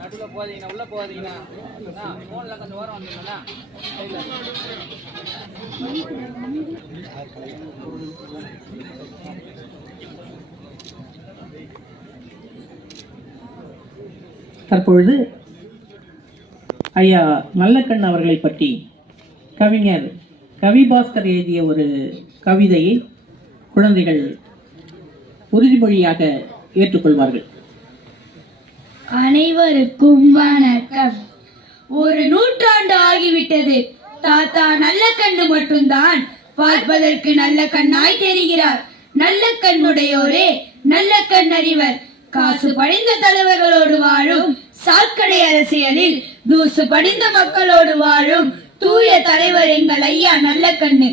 நடுவுல போதீங்கன்னா உள்ள போதீங்கன்னா போன்ல கொஞ்சம் ஓரம் வந்துருந்தா தற்பொழுது ஐயா நல்லக்கண் அவர்களை பற்றி கவிஞர் கவிபாஸ்கர் எழுதிய ஒரு கவிதையை குழந்தைகள் உறுதிமொழியாக ஏற்றுக்கொள்வார்கள். அனைவருக்கும் வணக்கம். ஒரு நூற்றாண்டு ஆகிவிட்டது. தாத்தா நல்ல கண்ணு மட்டும்தான் பார்ப்பதற்கு நல்ல கண்ணாய் தெரிகிறார். நல்ல கண்ணுடையோரே நல்ல கண் அறிவர். காசு படிந்த தலைவர்களோடு வாழும் சாக்கடை அரசியலில் தூசு படிந்த மக்களோடு வாழும் தூய தலைவர் எங்கள் ஐயா நல்ல கண்ணு.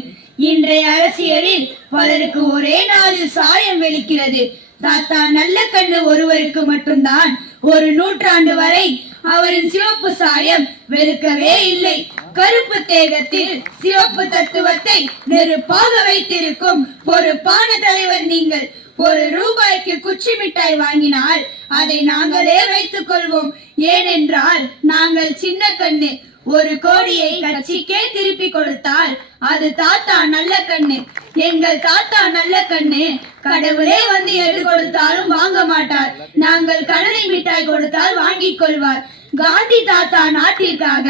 இன்றைய அரசியலில் பலருக்கு ஒரே நாளில் சாயம் வெளிக்கிறது. தாத்தா நல்ல கண்ணு ஒருவருக்கு மட்டும்தான் ஒரு நூற்றாண்டு வரை அவரின் சிவப்பு சாயம் வெறுக்கவே இல்லை. கருப்பு தேகத்தில் சிவப்பு தத்துவத்தை நெருப்பாக வைத்திருக்கும் பொறுப்பான தலைவர் நீங்கள். ஒரு ரூபாய்க்கு குச்சி மிட்டாய் வாங்கினால் அதை நாங்களே வைத்துக் கொள்வோம். ஏனென்றால் நாங்கள் சின்ன கண்ணு. ஒரு கோடியை கட்சிக்கே திருப்பி கொடுத்தால் அது தாத்தா நல்ல கண்ணு. எங்கள் தாத்தா நல்ல கண்ணு கடவுளே வந்து எது கொடுத்தாலும் வாங்க மாட்டார். நாங்கள் கடலை மிட்டாய் கொடுத்தால் வாங்கிக் கொள்வார். காந்தி தாத்தா நாட்டிற்காக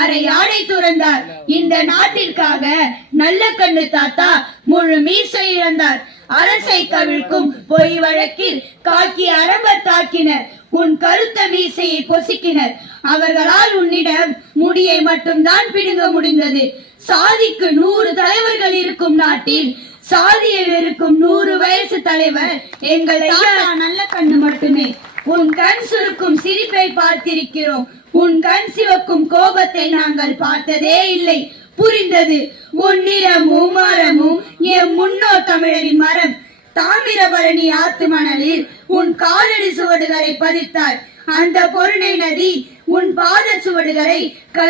அரை ஆடை துறந்தார். இந்த நாட்டிற்காக நல்ல கண்ணு தாத்தா முழு மீசை இழந்தார். அரசை கவிழ்க்கும் பொய் வழக்கில் காக்கி அரம்பர் தாக்கினர். உன் கருத்த மீசையை பொசுக்கினர். அவர்களால் உன்னிடம் முடியை மட்டும்தான் பிடுங்க முடிந்தது. சாதிக்கு 100 தலைவர்கள் இருக்கும் நாட்டில் சாதியை வெறுக்கும் 100 வயசு தலைவர் எங்கள் தாத்தா நல்ல கண்ணு மட்டுமே. உன் கண் சுருக்கும் சிரிப்பை பார்த்திருக்கிறோம். உன் கண் சிவக்கும் கோபத்தை நாங்கள் பார்த்ததே இல்லை. புரிந்தது. உன் நிறமும் மரமும் என் முன்னோ தமிழரின் மரம். தாமிரபரணி ஆத்து மணலில் உன் காலடி சுவடுகளை பதித்தார். அந்த பொருணை நதி உன் பாத சுவடுகளை